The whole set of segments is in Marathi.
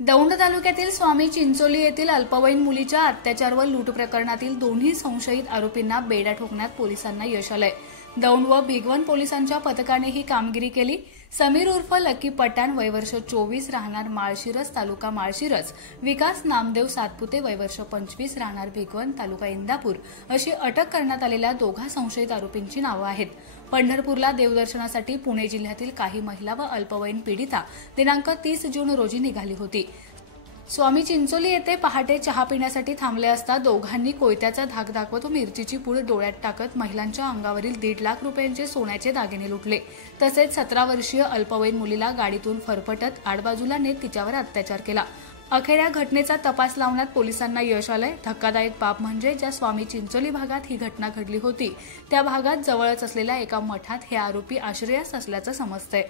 दौंड तालुक्यातील स्वामी चिंचोली येथील अल्पवयीन मुलीच्या अत्याचार व लूट प्रकरणातील दोन्ही संशयित आरोपींना बेड्या ठोकण्यात पोलिसांना यश आलंय। दौंड व भिगवण पोलिसांच्या पथकाने ही कामगिरी केली। समीर उर्फ लकी पठाण वय वर्ष 24 राहणार माळशिरस तालुका माळशिरस, विकास नामदेव सातपुते वय वर्ष 25 राहणार भिगवण तालुका इंदापूर अशी अटक करण्यात आलेल्या दोघा संशयित आरोपींची नावे आहेत। पंढरपूरला देवदर्शनासाठी पुणे जिल्ह्यातील काही महिला व अल्पवयीन पीडिता दिनांक 30 जून रोजी निघाली होती। स्वामी चिंचोली येथे पहाटे चहा पिण्यासाठी थांबले असता दोघांनी कोयत्याचा धाक दाखवत मिरचीची पूड डोळ्यात टाकत महिलांच्या अंगावरील 1.5 लाख रुपयांचे सोन्याचे दागिने लुटले। तसेच 17 वर्षीय अल्पवयीन मुलीला गाडीतून फरफटत आडबाजूला नेत तिच्यावर अत्याचार केला। अखेर या घटनेचा तपास लावण्यात पोलिसांना यश आलंय। धक्कादायक बाब म्हणजे ज्या स्वामी चिंचोली भागात ही घटना घडली होती त्या भागात जवळच असलेल्या एका मठात हे आरोपी आश्रयास असल्याचं समजतंय।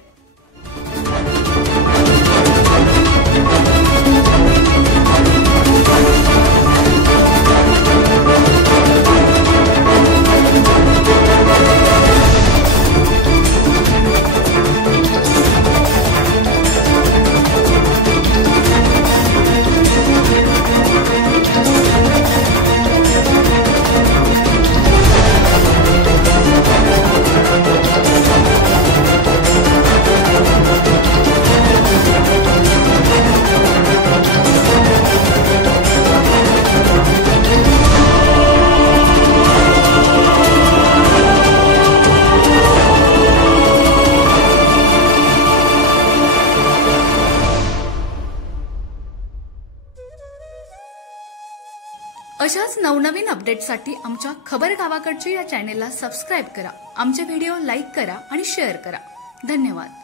अशाच नवनवीन अपडेट्ससाठी आमच्या खबर गावाकडची या चॅनेलला सबस्क्राइब करा, आमचे व्हिडिओ लाईक करा आणि शेअर करा। धन्यवाद।